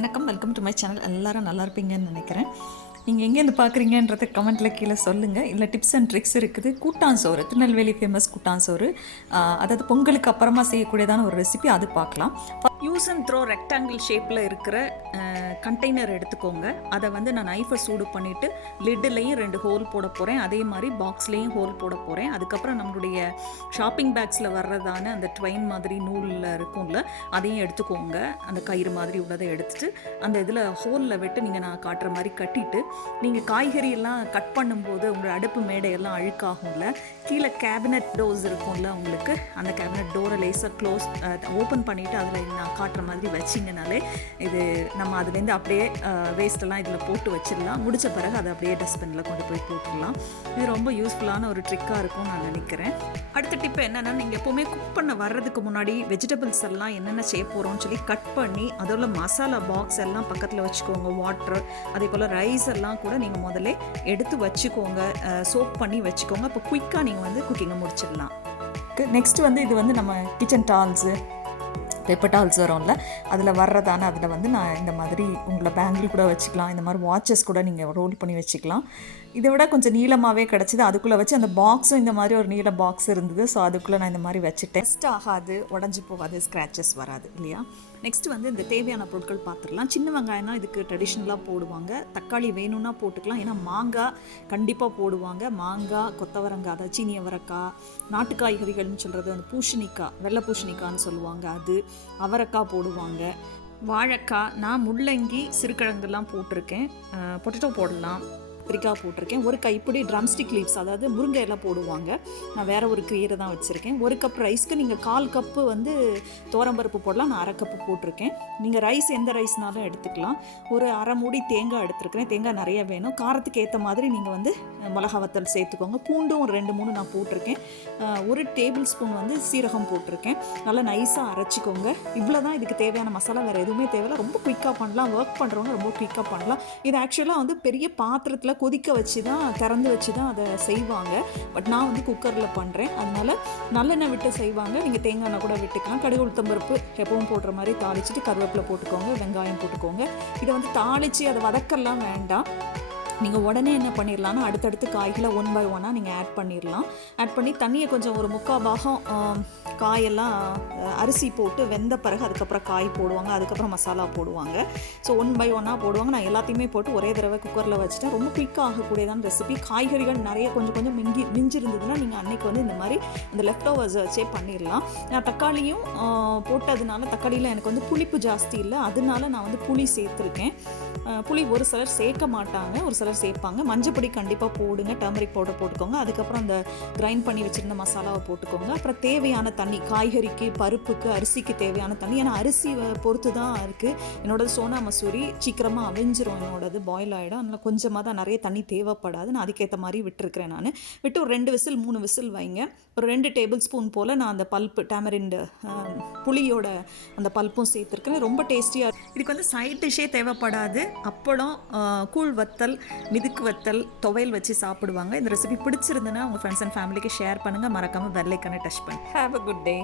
வணக்கம் welcome to my channel எல்லாரும் நல்லா இருப்பீங்கன்னு நினைக்கிறேன். நீங்கள் எங்கேருந்து பார்க்குறீங்கன்றத கமெண்ட்டில் கீழே சொல்லுங்கள் இல்லை டிப்ஸ் அண்ட் ட்ரிக்ஸ் இருக்குது. கூட்டாஞ்சோறு திருநெல்வேலி ஃபேமஸ் கூட்டாஞ்சோறு சோறு. அதாவது பொங்கலுக்கு அப்புறமா செய்யக்கூடியதான ஒரு ரெசிபி அது பார்க்கலாம். யூஸ் அண்ட் த்ரோ ரெக்டாங்கிள் ஷேப்பில் இருக்கிற கண்டெய்னர் எடுத்துக்கோங்க. அதை வந்து நான் நைஃபை சூடு பண்ணிவிட்டு லிட்லேயும் ரெண்டு ஹோல் போட போகிறேன் அதே மாதிரி பாக்ஸ்லேயும் ஹோல் போட போகிறேன் அதுக்கப்புறம் நம்மளுடைய ஷாப்பிங் பேக்ஸில் வர்றதான அந்த ட்வைன் மாதிரி நூலில் இருக்கும்ல அதையும் எடுத்துக்கோங்க. அந்த கயிறு மாதிரி உள்ளதை எடுத்துகிட்டு அந்த இதில் ஹோலில் விட்டு நீங்கள் நான் காட்டுற மாதிரி கட்டிட்டு நீங்கள் காய்கறி எல்லாம் கட் பண்ணும்போது உங்கள் அடுப்பு மேடையெல்லாம் அழுக்காகும்ல கீழே கேபினட் டோர்ஸ் இருக்கும்ல உங்களுக்கு அந்த கேபினட் டோரை லேசாக க்ளோஸ் ஓப்பன் பண்ணிவிட்டு அதில் நான் காட்டுற மாதிரி வச்சிங்கனாலே இது நம்ம அதுலேருந்து அப்படியே வேஸ்ட்டெல்லாம் இதில் போட்டு வச்சிடலாம். முடிச்ச பிறகு அதை அப்படியே டஸ்ட்பினில் கொண்டு போய் போட்டுடலாம். இது ரொம்ப யூஸ்ஃபுல்லான ஒரு ட்ரிக்காக இருக்கும்னு நான் நினைக்கிறேன். அடுத்த டிப் என்னென்னா நீங்கள் எப்போவுமே குக் பண்ண வர்றதுக்கு முன்னாடி வெஜிடபிள்ஸ் எல்லாம் என்னென்ன செய்ய போகிறோம்னு சொல்லி கட் பண்ணி அதோட மசாலா பாக்ஸ் எல்லாம் பக்கத்தில் வச்சுக்கோங்க. வாட்டர் அதே போல் ரைஸ் எல்லாம் கூட நீங்கள் முதல்ல எடுத்து வச்சுக்கோங்க. சோப் பண்ணி வச்சுக்கோங்க. அப்போ குயிக்காக நீங்கள் வந்து குக்கிங்கை முடிச்சிடலாம். நெக்ஸ்ட் வந்து இது வந்து நம்ம கிச்சன் டால்ஸு பேப்பர் டால்ஸ் வரும்ல அதில் வர்றதான அதில் வந்து நான் இந்த மாதிரி உங்களை பேங்கிள் கூட வச்சுக்கலாம் இந்த மாதிரி வாட்சஸ் கூட நீங்கள் ரோல் பண்ணி வச்சுக்கலாம். இதை விட கொஞ்சம் நீளமாகவே கிடச்சிது. அதுக்குள்ளே வச்சு அந்த பாக்ஸும் இந்த மாதிரி ஒரு நீள பாக்ஸ் இருந்தது. ஸோ அதுக்குள்ளே நான் இந்த மாதிரி வச்சுட்டேன். டெஸ்ட் ஆகாது உடஞ்சி போகாது ஸ்க்ராச்சஸ் வராது இல்லையா? நெக்ஸ்ட் வந்து இந்த தேவையான பொருட்கள் பார்த்துடலாம் சின்ன வெங்காயம்னா இதுக்கு ட்ரெடிஷ்னலாக போடுவாங்க. தக்காளி வேணும்னா போட்டுக்கலாம். ஏன்னா மாங்காய் கண்டிப்பாக போடுவாங்க. மாங்காய் கொத்தவரங்காய் அதாவது சீனி அவரக்காய் நாட்டு காய்கறிகள்னு சொல்கிறது அந்த பூசணிக்காய் வெள்ளை பூசணிக்காய்னு சொல்லுவாங்க அது. அவரக்காய் போடுவாங்க. வாழைக்காய் நான் முள்ளங்கி சிறுகிழங்குலாம் போட்டிருக்கேன். பொட்டேட்டோ போடலாம். கத்திரிக்காய் போட்டிருக்கேன். ஒரு கைப்பிடி ட்ரம்ஸ்டிக் லீவ்ஸ் அதாவது முருங்கை எல்லாம் போடுவாங்க. நான் வேற ஒரு கீரை தான் வச்சுருக்கேன். ஒரு கப் ரைஸ்க்கு நீங்கள் கால் கப்பு வந்து தோரம்பருப்பு போடலாம். நான் அரை கப்பு போட்டிருக்கேன். நீங்கள் ரைஸ் எந்த ரைஸ்னாலும் எடுத்துக்கலாம். ஒரு அரை மூடி தேங்காய் எடுத்துருக்கிறேன். தேங்காய் நிறைய வேணும். காரத்துக்கு ஏற்ற மாதிரி நீங்கள் வந்து மிளகா வத்தல் சேர்த்துக்கோங்க. பூண்டும் ஒரு ரெண்டு மூணு நான் போட்டிருக்கேன். ஒரு டேபிள் ஸ்பூன் வந்து சீரகம் போட்டிருக்கேன். நல்லா நைஸாக அரைச்சிக்கோங்க. இவ்வளோ தான் இதுக்கு தேவையான மசாலா வேறு எதுவுமே தேவையில்ல. ரொம்ப குயிக்காக பண்ணலாம். ஒர்க் பண்ணுறவங்க ரொம்ப குயிக்காக பண்ணலாம். இது ஆக்சுவலாக வந்து பெரிய பாத்திரத்தில் கொதிக்க வச்சு தான் திறந்து வச்சு தான் அதை செய்வாங்க. பட் நான் வந்து குக்கரில் பண்ணுறேன் அதனால் நல்லெண்ணெய் விட்டு செய்வாங்க. நீங்கள் தேங்காய் எண்ணெய் கூட விட்டுக்கலாம். கடுகு உளுத்தம்பருப்பு எப்பவும் போடுற மாதிரி தாளிச்சிட்டு கருவேப்பிலை போட்டுக்கோங்க. வெங்காயம் போட்டுக்கோங்க. இதை வந்து தாளித்து அதை வதக்கெல்லாம் வேண்டாம். நீங்கள் உடனே என்ன பண்ணிடலாம்னா அடுத்தடுத்து காய்களை ஒன் பை ஒன்னாக நீங்கள் ஆட் பண்ணிடலாம் ஆட் பண்ணி தண்ணியை கொஞ்சம் ஒரு முக்கால் பாகம் காயெல்லாம் அரிசி போட்டு வெந்த பிறகு அதுக்கப்புறம் காய் போடுவாங்க அதுக்கப்புறம் மசாலா போடுவாங்க. ஸோ ஒன் பை ஒன்னாக போடுவாங்க. நான் எல்லாத்தையுமே போட்டு ஒரே தடவை குக்கரில் வச்சுட்டேன். ரொம்ப குயிக்காக ஆகக்கூடியதான ரெசிபி காய்கறிகள் நிறைய கொஞ்சம் கொஞ்சம் மிஞ்சி மிஞ்சிருந்ததுன்னா நீங்கள் அன்றைக்கி வந்து இந்த மாதிரி அந்த லெஃப்ட் ஓவர்ஸ் வச்சே பண்ணிடலாம். நான் தக்காளியும் போட்டதுனால தக்காளியில் எனக்கு வந்து புளிப்பு ஜாஸ்தி இல்லை. அதனால நான் வந்து புளி சேர்த்துருக்கேன். புளி ஒரு சிலர் சேர்க்க மாட்டாங்க ஒரு சிலர் சேர்ப்பாங்க. மஞ்சப்பொடி கண்டிப்பாக போடுங்க. டர்மரிக் பவுடர் போட்டுக்கோங்க. அதுக்கப்புறம் அந்த கிரைண்ட் பண்ணி வச்சுருந்த மசாலாவை போட்டுக்கோங்க. அப்புறம் தேவையான தண்ணி தண்ணி காய்கறிக்கு பருப்புக்கு அரிசிக்கு தேவையான தண்ணி. ஏன்னா அரிசி பொறுத்து தான் இருக்குது என்னோடது சோனா மசூரி சீக்கிரமாக அவிஞ்சிரும் என்னோடது பாயில் ஆகிடும் அதனால் கொஞ்சமாக தான் நிறைய தண்ணி தேவைப்படாது. நான் அதுக்கேற்ற மாதிரி விட்டுருக்கிறேன் நான். விட்டு ஒரு ரெண்டு விசில் மூணு விசில் வைங்க. ஒரு ரெண்டு டேபிள் ஸ்பூன் போல் நான் அந்த பல்ப்பு டேமரிண்டு புளியோட அந்த பல்ப்பும் சேர்த்துருக்கேன் ரொம்ப டேஸ்டியாக இதுக்கு வந்து சைட் டிஷ்ஷே தேவைப்படாது. அப்பளம் கூழ் வத்தல் மிதுக்கு வத்தல் துவையல் வச்சு சாப்பிடுவாங்க. இந்த ரெசிபி பிடிச்சிருந்துன்னா உங்கள் ஃப்ரெண்ட்ஸ் அண்ட் ஃபேமிலிக்கு ஷேர் பண்ணுங்கள் மறக்காமல் பெல்லைக்கான டச் பண்ணு ஹாவ் அ குட் டே